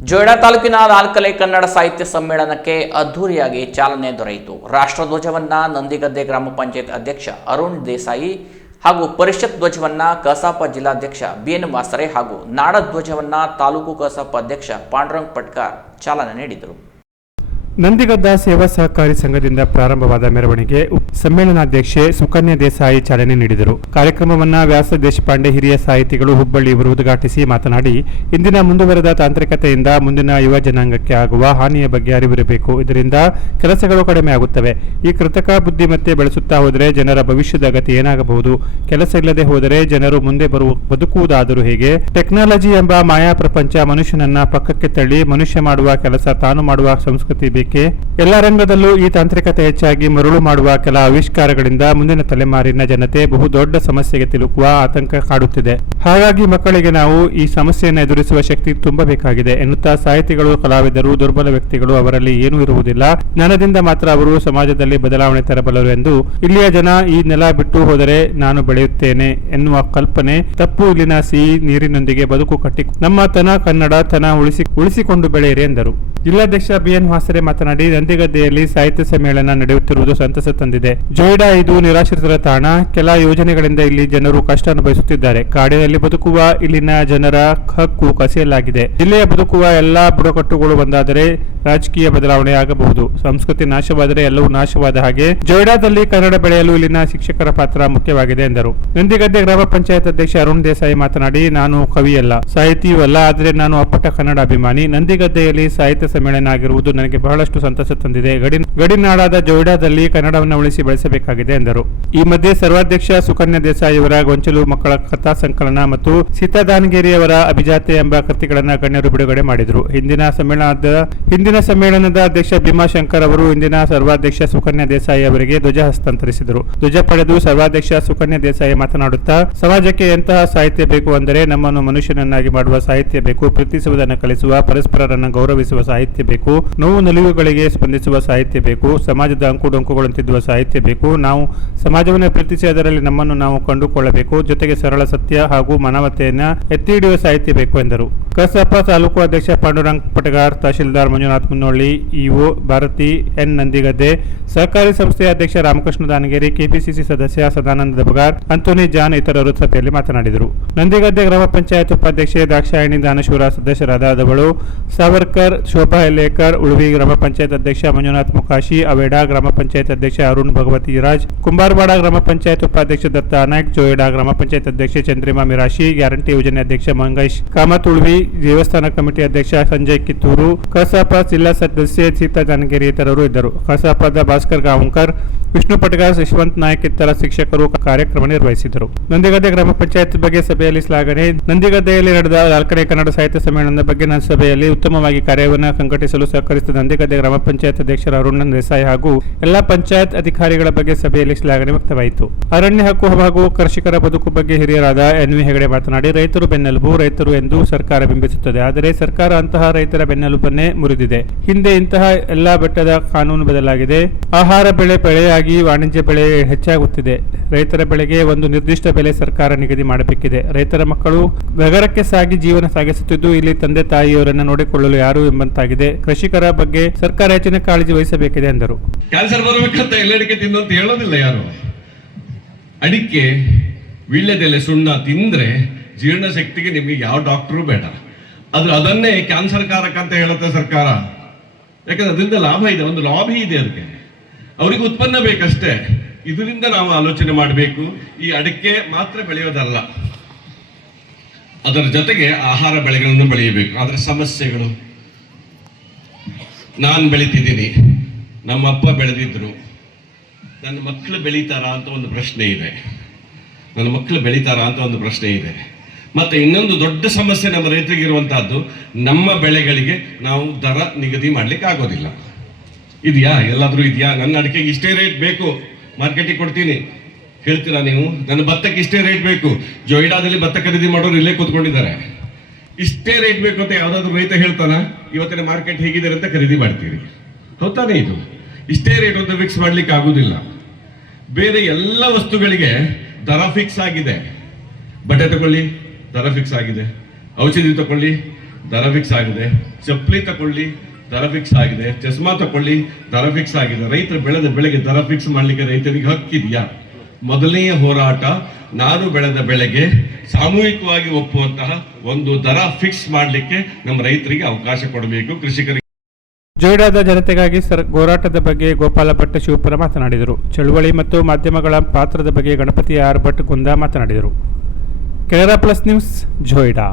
ಜೊಯ್ಡಾ ತಾಲೂಕಿನ 4ನೇ ಕನ್ನಡ ಸಾಹಿತ್ಯ ಸಮ್ಮೇಳನಕ್ಕೆ ಅದ್ಧೂರಿಯಾಗಿ ಚಾಲನೆ ದೊರೆಯಿತು. ರಾಷ್ಟ್ರಧ್ವಜವನ್ನ ನಂದಿಗದ್ದೆ ಗ್ರಾಮ ಪಂಚಾಯತ್ ಅಧ್ಯಕ್ಷ ಅರುಣ್ ದೇಸಾಯಿ ಹಾಗೂ ಪರಿಷತ್ ಧ್ವಜವನ್ನ ಕಸಾಪ ಜಿಲ್ಲಾಧ್ಯಕ್ಷ ಬಿಎನ್ ವಾಸರೆ ಹಾಗೂ ನಾಡಧ್ವಜವನ್ನ ತಾಲೂಕು ಕಸಾಪ ಅಧ್ಯಕ್ಷ ಪಾಂಡುರಂಗ್ ಪಟ್ಕಾರ್ ಚಾಲನೆ ನೀಡಿದರು. ನಂದಿಗದ್ದ ಸೇವಾ ಸಹಕಾರಿ ಸಂಘದಿಂದ ಪ್ರಾರಂಭವಾದ ಮೆರವಣಿಗೆ ಸಮ್ಮೇಳನಾಧ್ಯಕ್ಷೆ ಸುಕನ್ಯಾ ದೇಸಾಯಿ ಚಾಲನೆ ನೀಡಿದರು. ಕಾರ್ಯಕ್ರಮವನ್ನು ವ್ಯಾಸ ದೇಶಪಾಂಡೆ ಹಿರಿಯ ಸಾಹಿತಿಗಳು ಹುಬ್ಬಳ್ಳಿ ಇವರು ಉದ್ಘಾಟಿಸಿ ಮಾತನಾಡಿ, ಇಂದಿನ ಮುಂದುವರೆದ ತಾಂತ್ರಿಕತೆಯಿಂದ ಮುಂದಿನ ಯುವ ಜನಾಂಗಕ್ಕೆ ಆಗುವ ಹಾನಿಯ ಬಗ್ಗೆ ಅರಿವಿರಬೇಕು. ಇದರಿಂದ ಕೆಲಸಗಳು ಕಡಿಮೆ ಆಗುತ್ತವೆ. ಈ ಕೃತಕ ಬುದ್ಧಿಮತ್ತೆ ಬೆಳೆಸುತ್ತಾ ಹೋದರೆ ಜನರ ಭವಿಷ್ಯದ ಗತಿ ಏನಾಗಬಹುದು? ಕೆಲಸ ಇಲ್ಲದೆ ಹೋದರೆ ಜನರು ಮುಂದೆ ಬದುಕುವುದಾದರೂ ಹೇಗೆ? ಟೆಕ್ನಾಲಜಿ ಎಂಬ ಮಾಯಾ ಪ್ರಪಂಚ ಮನುಷ್ಯನನ್ನ ಪಕ್ಕಕ್ಕೆ ತಳ್ಳಿ ಮನುಷ್ಯ ಮಾಡುವ ಕೆಲಸ ತಾನು ಮಾಡುವ ಸಂಸ್ಕೃತಿ ಬೇಕೆ. ಎಲ್ಲ ರಂಗದಲ್ಲೂ ಈ ತಾಂತ್ರಿಕತೆ ಹೆಚ್ಚಾಗಿ ಮರುಳು ಮಾಡುವ ಕೆಲ ಆವಿಷ್ಕಾರಗಳಿಂದ ಮುಂದಿನ ತಲೆಮಾರಿನ ಜನತೆ ಬಹುದೊಡ್ಡ ಸಮಸ್ಯೆಗೆ ಸಿಲುಕುವ ಆತಂಕ ಕಾಡುತ್ತಿದೆ. ಹಾಗಾಗಿ ಮಕ್ಕಳಿಗೆ ನಾವು ಈ ಸಮಸ್ಯೆಯನ್ನು ಎದುರಿಸುವ ಶಕ್ತಿ ತುಂಬಬೇಕಾಗಿದೆ ಎನ್ನುತ್ತಾ ಸಾಹಿತಿಗಳು, ಕಲಾವಿದರು, ದುರ್ಬಲ ವ್ಯಕ್ತಿಗಳು ಅವರಲ್ಲಿ ಏನೂ ಇರುವುದಿಲ್ಲ. ಜ್ಞಾನದಿಂದ ಮಾತ್ರ ಅವರು ಸಮಾಜದಲ್ಲಿ ಬದಲಾವಣೆ ತರಬಲ್ಲರು ಎಂದು ಇಲ್ಲಿಯ ಜನ ಈ ನೆಲ ಬಿಟ್ಟು ಹೋದರೆ ನಾನು ಬೆಳೆಯುತ್ತೇನೆ ಎನ್ನುವ ಕಲ್ಪನೆ ತಪ್ಪು. ಇಲ್ಲಿನ ಸಿಹಿ ನೀರಿನೊಂದಿಗೆ ಬದುಕು ಕಟ್ಟಿ ನಮ್ಮ ಕನ್ನಡ ತನ ಉಳಿಸಿಕೊಂಡು ಬೆಳೆಯಿರಿ ಎಂದರು. ಜಿಲ್ಲಾಧ್ಯಕ್ಷ ಬಿಎನ್ ವಾಸರೆ ಮಾತನಾಡಿ, ನಂದಿಗದ್ದೆಯಲ್ಲಿ ಸಾಹಿತ್ಯ ಸಮ್ಮೇಳನ ನಡೆಯುತ್ತಿರುವುದು ಸಂತಸ ತಂದಿದೆ. ಜೊಯ್ಡಾ ಇದು ನಿರಾಶ್ರಿತರ ತಾಣ. ಕೆಲ ಯೋಜನೆಗಳಿಂದ ಇಲ್ಲಿ ಜನರು ಕಷ್ಟ ಅನುಭವಿಸುತ್ತಿದ್ದಾರೆ. ಕಾಡಿನಲ್ಲಿ ಬದುಕುವ ಇಲ್ಲಿನ ಜನರ ಹಕ್ಕು ಕಸಿಯಲಾಗಿದೆ. ಜಿಲ್ಲೆಯ ಬದುಕುವ ಎಲ್ಲಾ ಬುಡಕಟ್ಟುಗಳು ಒಂದಾದರೆ ರಾಜಕೀಯ ಬದಲಾವಣೆ ಆಗಬಹುದು. ಸಂಸ್ಕೃತಿ ನಾಶವಾದರೆ ಎಲ್ಲವೂ ನಾಶವಾದ ಹಾಗೆ ಜೊಯ್ಡಾದಲ್ಲಿ ಕನ್ನಡ ಬೆಳೆಯಲು ಇಲ್ಲಿನ ಶಿಕ್ಷಕರ ಪಾತ್ರ ಮುಖ್ಯವಾಗಿದೆ ಎಂದರು. ನಂದಿಗದ್ದೆ ಗ್ರಾಮ ಪಂಚಾಯತ್ ಅಧ್ಯಕ್ಷ ಅರುಣ್ ದೇಸಾಯಿ ಮಾತನಾಡಿ, ನಾನು ಕವಿಯಲ್ಲ, ಸಾಹಿತಿಯೂ ಅಲ್ಲ, ಆದರೆ ನಾನು ಅಪ್ಪಟ ಕನ್ನಡ ಅಭಿಮಾನಿ. ನಂದಿಗದ್ದೆಯಲ್ಲಿ ಸಾಹಿತ್ಯ ಸಮ್ಮೇಳನ ಆಗಿರುವುದು ನನಗೆ ಬಹಳಷ್ಟು ಸಂತಸ ತಂದಿದೆ. ಗಡಿನಾಡಾದ ಜೊಯ್ಡಾದಲ್ಲಿ ಕನ್ನಡವನ್ನು ಉಳಿಸಿ ಬೆಳೆಸಬೇಕಾಗಿದೆ ಎಂದರು. ಈ ಮಧ್ಯೆ ಸರ್ವಾಧ್ಯಕ್ಷ ಸುಕನ್ಯಾ ದೇಸಾಯಿ ಅವರ ಗೊಂಚಲು ಮಕ್ಕಳ ಕಥಾ ಸಂಕಲನ ಮತ್ತು ಸೀತಾ ದಾನಗೇರಿಯವರ ಅಭಿಜಾತೆ ಎಂಬ ಕೃತಿಗಳನ್ನು ಗಣ್ಯರು ಬಿಡುಗಡೆ ಮಾಡಿದರು. ಹಿಂದಿನ ಸಮ್ಮೇಳನದ ಅಧ್ಯಕ್ಷ ಭೀಮಾಶಂಕರ್ ಅವರು ಇಂದಿನ ಸರ್ವಾಧ್ಯಕ್ಷ ಸುಕನ್ಯಾ ದೇಸಾಯಿ ಅವರಿಗೆ ಧ್ವಜ ಹಸ್ತಾಂತರಿಸಿದರು. ಧ್ವಜ ಪಡೆದು ಸರ್ವಾಧ್ಯಕ್ಷ ಸುಕನ್ಯಾ ದೇಸಾಯಿ ಮಾತನಾಡುತ್ತಾ, ಸಮಾಜಕ್ಕೆ ಎಂತಹ ಸಾಹಿತ್ಯ ಬೇಕು ಅಂದರೆ ನಮ್ಮನ್ನು ಮನುಷ್ಯನನ್ನಾಗಿ ಮಾಡುವ ಸಾಹಿತ್ಯ ಬೇಕು. ಪ್ರೀತಿಸುವುದನ್ನು ಕಲಿಸುವ, ಪರಸ್ಪರರನ್ನು ಗೌರವಿಸುವ ಸಾಹಿತ್ಯ ಬೇಕು. ನೋವು ನಲಿವುಗಳಿಗೆ ಸ್ಪಂದಿಸುವ ಸಾಹಿತ್ಯ ಬೇಕು. ಸಮಾಜದ ಅಂಕುಡೊಂಕುಗಳನ್ನು ತಿದ್ದುವ ಸಾಹಿತ್ಯ ಬೇಕು. ನಾವು ಸಮಾಜವನ್ನು ಪ್ರೀತಿಸಿ ಅದರಲ್ಲಿ ನಮ್ಮನ್ನು ನಾವು ಕಂಡುಕೊಳ್ಳಬೇಕು. ಜೊತೆಗೆ ಸರಳ ಸತ್ಯ ಹಾಗೂ ಮಾನವತೆಯನ್ನು ಎತ್ತಿ ಹಿಡಿಯುವ ಸಾಹಿತ್ಯ ಬೇಕು ಎಂದರು. ಕಸಾಪ ತಾಲೂಕು ಅಧ್ಯಕ್ಷ ಪಾಂಡುರಂಗ್ ಪಟಗಾರ್, ತಹಶೀಲ್ದಾರ್ ಮಂಜುನಾಥ್ ಮುನ್ನೋಳ್ಳಿ, ಇಒ ಭಾರತಿ ಎನ್ ನಂದಿಗದ್ದೆ, ಸಹಕಾರಿ ಸಂಸ್ಥೆಯ ಅಧ್ಯಕ್ಷ ರಾಮಕೃಷ್ಣ ದಾನಗೇರಿ, ಕೆಪಿಸಿಸಿ ಸದಸ್ಯ ಸದಾನಂದ ದಬಗಾರ್, ಅಂತೋನಿ ಜಾನ್ ಇತರರು ಸಭೆಯಲ್ಲಿ ಮಾತನಾಡಿದರು. ನಂದಿಗದ್ದೆ ಗ್ರಾಮ ಪಂಚಾಯತ್ ಉಪಾಧ್ಯಕ್ಷೆ ದಾಕ್ಷಾಯಿಣಿ ದಾನಶೂರ, ಸದಸ್ಯರಾದ ದವಳು ಸಾವರ್ಕರ್, ಶೋಭಾ ಎಲ್ಲೇಕರ್, ಉಳುವಿ ಗ್ರಾಮ ಪಂಚಾಯತ್ ಅಧ್ಯಕ್ಷ ಮಂಜುನಾಥ್ ಮುಖಾಶಿ, ಅವೇಡಾ ಗ್ರಾಮ ಪಂಚಾಯತ್ ಅಧ್ಯಕ್ಷ ಅರುಣ್ ಭಗವತಿ ರಾಜ್, ಕುಂಬಾರವಾಡ ಗ್ರಾಮ ಪಂಚಾಯತ್ ಉಪಾಧ್ಯಕ್ಷ ದತ್ತ ನಾಯ್ಕ್, ಜೊಯ್ಡಾ ಗ್ರಾಮ ಪಂಚಾಯತ್ ಅಧ್ಯಕ್ಷೆ ಚಂದ್ರಿಮಾ ಮಿರಾಶಿ, ಗ್ಯಾರಂಟಿ ಯೋಜನೆ ಅಧ್ಯಕ್ಷ ಮಂಗೇಶ್ ಕಾಮತ್, ಉಳುವಿ ದೇವಸ್ಥಾನ ಕಮಿಟಿ ಅಧ್ಯಕ್ಷ ಸಂಜಯ್ ಕಿತ್ತೂರು, ಕಸಾಪ ಜಿಲ್ಲಾ ಸದಸ್ಯೆ ಸೀತಾ ಜಾನಗಿರಿ ಇತರರು ಇದ್ದರು. ಕಸಾಪದ ಭಾಸ್ಕರ್ ಗಾಂವ್ಕರ್, ವಿಷ್ಣು ಪಟಗಾರ್, ಯಶವಂತ್ ನಾಯ್ಕ್ ಇತರ ಶಿಕ್ಷಕರು ಕಾರ್ಯಕ್ರಮ ನಿರ್ವಹಿಸಿದರು. ನಂದಿಗದ್ದೆ ಗ್ರಾಮ ಪಂಚಾಯತ್ ಬಗ್ಗೆ ಸಭೆಯಲ್ಲಿ ಶ್ಲಾಘನೆ. ನಂದಿಗದ್ದೆಯಲ್ಲಿ ನಡೆದ 4ನೇ ಕನ್ನಡ ಸಾಹಿತ್ಯ ಸಮ್ಮೇಳನದ ಬಗ್ಗೆ ಸಭೆಯಲ್ಲಿ ಉತ್ತಮವಾಗಿ ಕಾರ್ಯವನ್ನು ಸಂಘಟಿಸಲು ಸಹಕರಿಸಿದ ನಂದಿಗದ್ದೆ ಗ್ರಾಮ ಪಂಚಾಯತ್ ಅಧ್ಯಕ್ಷರ ಅರುಣ್ ದೇಸಾಯಿ ಹಾಗೂ ಎಲ್ಲಾ ಪಂಚಾಯತ್ ಅಧಿಕಾರಿಗಳ ಬಗ್ಗೆ ಸಭೆಯಲ್ಲಿ ಶ್ಲಾಘನೆ ವ್ಯಕ್ತವಾಯಿತು. ಅರಣ್ಯ ಹಕ್ಕು ಹಾಗೂ ಕೃಷಿಕರ ಬದುಕು ಬಗ್ಗೆ ಹಿರಿಯರಾದ ಎನ್.ವಿ. ಹೆಗಡೆ ಮಾತನಾಡಿ, ರೈತರು ಬೆನ್ನೆಲುಬು, ರೈತರು ಎಂದು ಸರ್ಕಾರ ಬಿಂಬಿಸುತ್ತದೆ. ಆದರೆ ಸರ್ಕಾರ ಅಂತಹ ರೈತರ ಬೆನ್ನೆಲುಬನ್ನೇ ಮುರಿದಿದೆ. ಹಿಂದೆ ಇಂತಹ ಎಲ್ಲಾ ಬೆಟ್ಟದ ಕಾನೂನು ಬದಲಾಗಿದೆ. ಆಹಾರ ಬೆಳೆಯಾಗಿ ವಾಣಿಜ್ಯ ಬೆಳೆ ಹೆಚ್ಚಾಗುತ್ತಿದೆ. ರೈತರ ಬೆಳೆಗೆ ಒಂದು ನಿರ್ದಿಷ್ಟ ಬೆಲೆ ಸರ್ಕಾರ ನಿಗದಿ ಮಾಡಬೇಕಿದೆ. ರೈತರ ಮಕ್ಕಳು ನಗರಕ್ಕೆ ಸಾಗಿ ಜೀವನ ಸಾಗಿಸುತ್ತಿದ್ದು ಇಲ್ಲಿ ತಂದೆ ತಾಯಿಯವರನ್ನು ನೋಡಿಕೊಳ್ಳಲು ಯಾರು ಎಂಬಂತಾಗಿದೆ. ಕೃಷಿಕರ ಬಗ್ಗೆ ಸರ್ಕಾರ ಹೆಚ್ಚಿನ ಕಾಳಜಿ ವಹಿಸಬೇಕಿದೆ ಎಂದರು. ಕ್ಯಾನ್ಸರ್ ಬರಬೇಕಂತ ಎಲ್ಲಡಿಕೆ ತಿನ್ನು ಅಂತ ಹೇಳೋದಿಲ್ಲ ಯಾರು. ಅಡಿಕೆ, ವೀಳ್ಯದೆಲೆ, ಸುಣ್ಣ ತಿಂದ್ರೆ ಜೀರ್ಣ ಶಕ್ತಿಗೆ ನಿಮಗೆ ಯಾವ ಡಾಕ್ಟರು ಬೇಡ. ಅದನ್ನೇ ಕ್ಯಾನ್ಸರ್ ಕಾರಕ ಅಂತ ಹೇಳುತ್ತೆ ಸರ್ಕಾರ. ಯಾಕಂದ್ರೆ ಅದರಿಂದ ಲಾಭ ಇದೆ, ಒಂದು ಲಾಭಿ ಇದೆ. ಅದಕ್ಕೆ ಅವರಿಗೆ ಉತ್ಪನ್ನ ಬೇಕಷ್ಟೇ. ಇದರಿಂದ ನಾವು ಆಲೋಚನೆ ಮಾಡಬೇಕು. ಈ ಅಡಿಕೆ ಮಾತ್ರ ಬೆಳೆಯೋದಲ್ಲ, ಅದರ ಜೊತೆಗೆ ಆಹಾರ ಬೆಳೆಗಳನ್ನು ಬೆಳೆಯಬೇಕು. ಅದರ ಸಮಸ್ಯೆಗಳು, ನಾನು ಬೆಳೀತಿದ್ದೀನಿ, ನಮ್ಮ ಅಪ್ಪ ಬೆಳೆದಿದ್ರು, ನನ್ನ ಮಕ್ಕಳು ಬೆಳೀತಾರಾ ಅಂತ ಒಂದು ಪ್ರಶ್ನೆ ಇದೆ. ಮತ್ತೆ ಇನ್ನೊಂದು ದೊಡ್ಡ ಸಮಸ್ಯೆ ನಮ್ಮ ರೈತರಿಗೆ ಇರುವಂತಹದ್ದು, ನಮ್ಮ ಬೆಳೆಗಳಿಗೆ ನಾವು ದರ ನಿಗದಿ ಮಾಡ್ಲಿಕ್ಕೆ ಆಗೋದಿಲ್ಲ. ಇದೆಯಾ? ಎಲ್ಲಾದ್ರೂ ಇದೆಯಾ? ನನ್ನ ಅಡಿಕೆಗೆ ಇಷ್ಟೇ ರೇಟ್ ಬೇಕು, ಮಾರ್ಕೆಟಿಗೆ ಕೊಡ್ತೀನಿ ಹೇಳ್ತೀರಾ ನೀವು? ನನ್ನ ಭತ್ತಕ್ಕೆ ಇಷ್ಟೇ ರೇಟ್ ಬೇಕು. ಜೊಯ್ಡಾದಲ್ಲಿ ಭತ್ತ ಖರೀದಿ ಮಾಡೋರು ಇಲ್ಲೇ ಕೂತ್ಕೊಂಡಿದ್ದಾರೆ. ಇಷ್ಟೇ ರೇಟ್ ಬೇಕು ಅಂತ ಯಾವ್ದಾದ್ರು ರೈತ ಹೇಳ್ತಾನ? ಇವತ್ತಿನ ಮಾರ್ಕೆಟ್ ಹೇಗಿದ್ದಾರೆ ಅಂತ ಖರೀದಿ ಮಾಡ್ತೀರಿ, ಹೌದಾನೆ? ಇದು ಇಷ್ಟೇ ರೇಟ್ ಅಂತ ಫಿಕ್ಸ್ ಮಾಡ್ಲಿಕ್ಕೆ ಆಗುದಿಲ್ಲ. ಬೇರೆ ಎಲ್ಲ ವಸ್ತುಗಳಿಗೆ ದರ ಫಿಕ್ಸ್ ಆಗಿದೆ. ಬಟ್ಟೆ ತಗೊಳ್ಳಿ, ದರ ಫಿಕ್ಸ್ ಆಗಿದೆ. ಔಷಧಿ ತಗೊಳ್ಳಿ, ದರ ಫಿಕ್ಸ್ ಆಗಿದೆ. ಚಪ್ಪಲಿ ತಕೊಳ್ಳಿ, ದರ ಫಿಕ್ಸ್ ಆಗಿದೆ. ಚಸ್ಮಾ ತಕೊಳ್ಳಿ, ದರ ಫಿಕ್ಸ್ ಆಗಿದೆ. ರೈತರು ಬೆಳೆದ ಬೆಳೆಗೆ ದರ ಫಿಕ್ಸ್ ಮಾಡ್ಲಿಕ್ಕೆ ರೈತರಿಗೆ ಹಕ್ಕಿದೆಯಾ? ಮೊದಲನೆಯ ಹೋರಾಟ, ನಾನು ಬೆಳೆದ ಬೆಳೆಗೆ ಸಾಮೂಹಿಕವಾಗಿ ಒಪ್ಪುವಂತಹ ಒಂದು ದರ ಫಿಕ್ಸ್ ಮಾಡಲಿಕ್ಕೆ ನಮ್ಮ ರೈತರಿಗೆ ಅವಕಾಶ ಕೊಡಬೇಕು. ಕೃಷಿಕರಿಗೆ ಜೊಯ್ಡಾದ ಜನತೆಗಾಗಿ ಹೋರಾಟದ ಬಗ್ಗೆ ಗೋಪಾಲ ಭಟ್ ಶಿವಪುರ ಮಾತನಾಡಿದರು. ಚಳುವಳಿ ಮತ್ತು ಮಾಧ್ಯಮಗಳ ಪಾತ್ರದ ಬಗ್ಗೆ ಗಣಪತಿ ಆರ್ ಭಟ್ ಗುಂದ ಮಾತನಾಡಿದರು. Canara plus news, Joida.